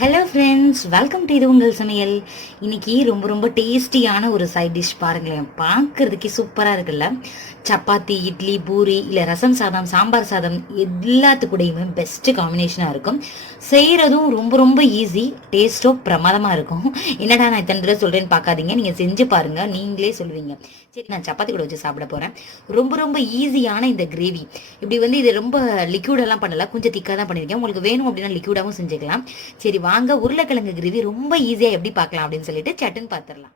Hello friends, welcome to இது உங்கள் சமையல். இன்னைக்கு ரொம்ப ரொம்ப டேஸ்டியான ஒரு சைட் டிஷ் பாருங்களேன். பார்க்கறதுக்கே சூப்பராக இருக்குல்ல. சப்பாத்தி, இட்லி, பூரி இல்லை ரசம் சாதம், சாம்பார் சாதம் எல்லாத்துக்கூடையுமே பெஸ்ட்டு காம்பினேஷனாக இருக்கும். செய்கிறதும் ரொம்ப ரொம்ப ஈஸி, டேஸ்ட்டோ பிரமாதமாக இருக்கும். என்னடா நான் இத்தனை தடவை சொல்கிறேன்னு பார்க்காதீங்க, நீங்கள் செஞ்சு பாருங்கள், நீங்களே சொல்லுவீங்க. சரி, நான் சப்பாத்தி கூட வச்சு சாப்பிட போகிறேன். ரொம்ப ரொம்ப ஈஸியான இந்த கிரேவி, இப்படி இது ரொம்ப லிக்யூடெல்லாம் பண்ணலை, கொஞ்சம் திக்காக தான் பண்ணியிருக்கேன். உங்களுக்கு வேணும் அப்படின்னா லிக்யூடாகவும் செஞ்சுக்கலாம். சரி வாங்க, உருளைக்கிழங்கு கிரேவி ரொம்ப ஈஸியாக எப்படி பார்க்கலாம் அப்படின்னு சொல்லிட்டு சட்டுன்னு பார்த்துடலாம்.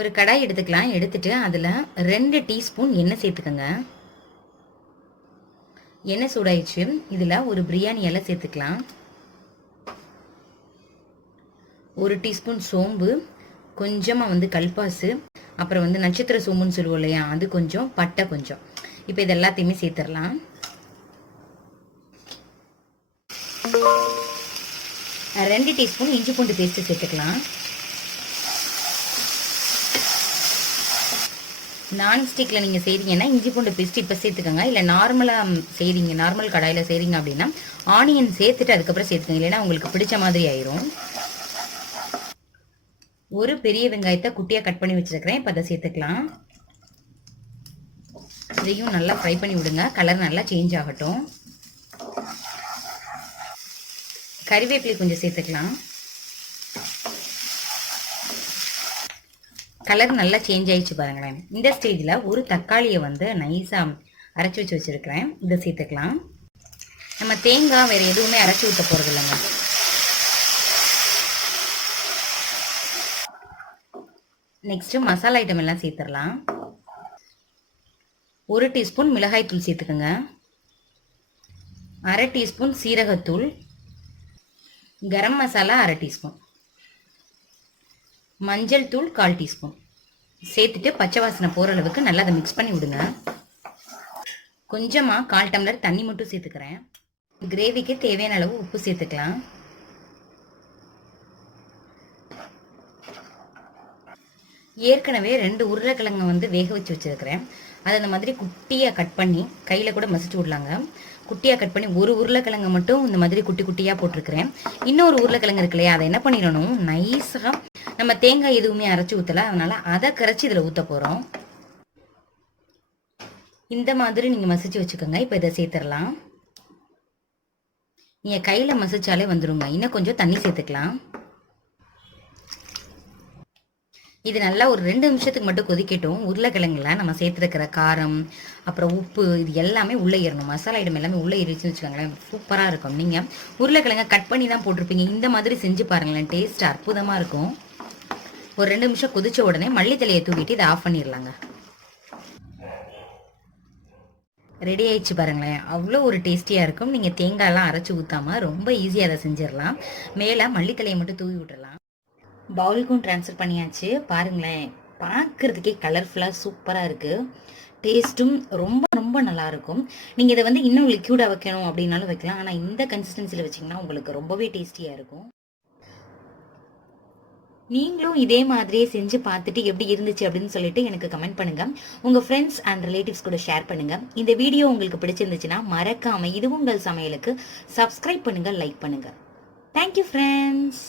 ஒரு கடாய் எடுத்துக்கலாம். எடுத்துட்டு அதில் 2 டீஸ்பூன் எண்ணெய் சேர்த்துக்கோங்க. எண்ணெய் சூடாயிடுச்சு. இதில் ஒரு பிரியாணி இலை சேர்த்துக்கலாம். 1 டீஸ்பூன் சோம்பு, கொஞ்சமாக கல்பாசு, அப்புறம் நட்சத்திர சோம்புன்னு சொல்லுவோம் இல்லையா, அது கொஞ்சம், பட்டை கொஞ்சம். இப்போ இது எல்லாத்தையுமே சேர்த்துடலாம். 2 டீஸ்பூன் இஞ்சி பூண்டு பேஸ்ட் சேர்த்துக்கலாம். நான்ஸ்டிக்கில் நீங்கள் செய்கிறீங்கன்னா இஞ்சி பூண்டு பேஸ்ட் இப்போ சேர்த்துக்கோங்க. இல்லை நார்மலாக செய்கிறீங்க, நார்மல் கடாயில் செய்கிறீங்க அப்படின்னா ஆனியன் சேர்த்துட்டு அதுக்கப்புறம் சேர்த்துக்கோங்க, இல்லைன்னா உங்களுக்கு பிடிச்ச மாதிரி ஆயிரும். ஒரு பெரிய வெங்காயத்தை குட்டியாக கட் பண்ணி வச்சுருக்கிறேன். இப்போ அதை சேர்த்துக்கலாம். இதையும் நல்லா ஃப்ரை பண்ணி விடுங்க, கலர் நல்லா சேஞ்ச் ஆகட்டும். கறிவேப்பிலை கொஞ்சம் சேர்த்துக்கலாம். கலர் நல்லா சேஞ்ச் ஆயிடுச்சு பாருங்களேன். இந்த ஸ்டேஜில் ஒரு தக்காளியை நைஸாக அரைச்சி வச்சுருக்கிறேன். இதை சேர்த்துக்கலாம். நம்ம தேங்காய் வேறு எதுவுமே அரைச்சி ஊற்ற போகிறது இல்லைங்க. நெக்ஸ்ட்டு மசாலா ஐட்டம் எல்லாம் சேர்த்துடலாம். 1 டீஸ்பூன் மிளகாய்த்தூள் சேர்த்துக்கோங்க. 1/2 டீஸ்பூன் சீரகத்தூள், கரம் மசாலா 1/2 டீஸ்பூன், மஞ்சள் தூள் 1/4 டீஸ்பூன் சேர்த்துட்டு பச்சை வாசனை போகிற அளவுக்கு நல்லா அதை மிக்ஸ் பண்ணி விடுங்க. கொஞ்சமாக 1/4 டம்ளர் தண்ணி மட்டும் சேர்த்துக்கிறேன். கிரேவிக்கு தேவையான அளவு உப்பு சேர்த்துக்கலாம். ஏற்கனவே 2 உருளைக்கிழங்கு வேக வச்சு வச்சுருக்கிறேன். அதை அந்த மாதிரி குட்டியாக கட் பண்ணி கையில் கூட மசிச்சு விடலாங்க. குட்டியாக கட் பண்ணி ஒரு உருளைக்கிழங்கு மட்டும் இந்த மாதிரி குட்டி குட்டியாக போட்டிருக்கிறேன். இன்னொரு உருளைக்கிழங்கு இருக்கு இல்லையா, அதை என்ன பண்ணிடணும், நைஸாக நம்ம தேங்காய் எதுவுமே அரைச்சி ஊற்றலை, அதனால் அதை கரைச்சி இதில் ஊற்ற போகிறோம். இந்த மாதிரி நீங்கள் மசிச்சு வச்சுக்கோங்க. இப்போ இதை சேர்த்துடலாம். நீங்கள் கையில் மசிச்சாலே வந்துடுங்க. இன்னும் கொஞ்சம் தண்ணி சேர்த்துக்கலாம். இது நல்லா ஒரு 2 நிமிஷத்துக்கு மட்டும் கொதிக்கட்டும். உருளைக்கிழங்குல நம்ம சேர்த்துருக்கிற காரம், அப்புறம் உப்பு, இது எல்லாமே உள்ளே ஏறணும். மசாலா ஐட்டம் எல்லாமே உள்ளே ஏறிச்சுன்னு வச்சுக்கோங்களேன், சூப்பராக இருக்கும். நீங்கள் உருளைக்கிழங்கை கட் பண்ணி தான் போட்டிருப்பீங்க. இந்த மாதிரி செஞ்சு பாருங்களேன், டேஸ்ட் அற்புதமாக இருக்கும். ஒரு 2 நிமிஷம் கொதிச்ச உடனே மல்லித்தலையை தூக்கிட்டு இதை ஆஃப் பண்ணிடலாங்க. ரெடி ஆயிடுச்சு பாருங்களேன், அவ்வளோ ஒரு டேஸ்டியாக இருக்கும். நீங்கள் தேங்காயெல்லாம் அரைச்சி ஊற்றாமல் ரொம்ப ஈஸியாக அதை செஞ்சிடலாம். மேலே மல்லித்தலையை மட்டும் தூவி விட்டுடலாம். பவுலுக்கும் ட்ரான்ஸ்ஃபர் பண்ணியாச்சு. பாருங்களேன், பார்க்குறதுக்கே கலர்ஃபுல்லாக சூப்பராக இருக்குது. டேஸ்ட்டும் ரொம்ப ரொம்ப நல்லாயிருக்கும். நீங்கள் இதை இன்னும் லிக்யூடாக வைக்கணும் அப்படின்னாலும் வைக்கலாம். ஆனால் இந்த கன்சிஸ்டன்சியில் வச்சிங்கன்னா உங்களுக்கு ரொம்பவே டேஸ்டியாக இருக்கும். நீங்களும் இதே மாதிரியே செஞ்சு பார்த்துட்டு எப்படி இருந்துச்சு அப்படின்னு சொல்லிட்டு எனக்கு கமெண்ட் பண்ணுங்கள். உங்கள் ஃப்ரெண்ட்ஸ் அண்ட் ரிலேட்டிவ்ஸ் கூட ஷேர் பண்ணுங்கள். இந்த வீடியோ உங்களுக்கு பிடிச்சிருந்துச்சுன்னா மறக்காமல் இது உங்கள் சமையலுக்கு சப்ஸ்கிரைப் பண்ணுங்கள், லைக் பண்ணுங்கள். Thank you friends.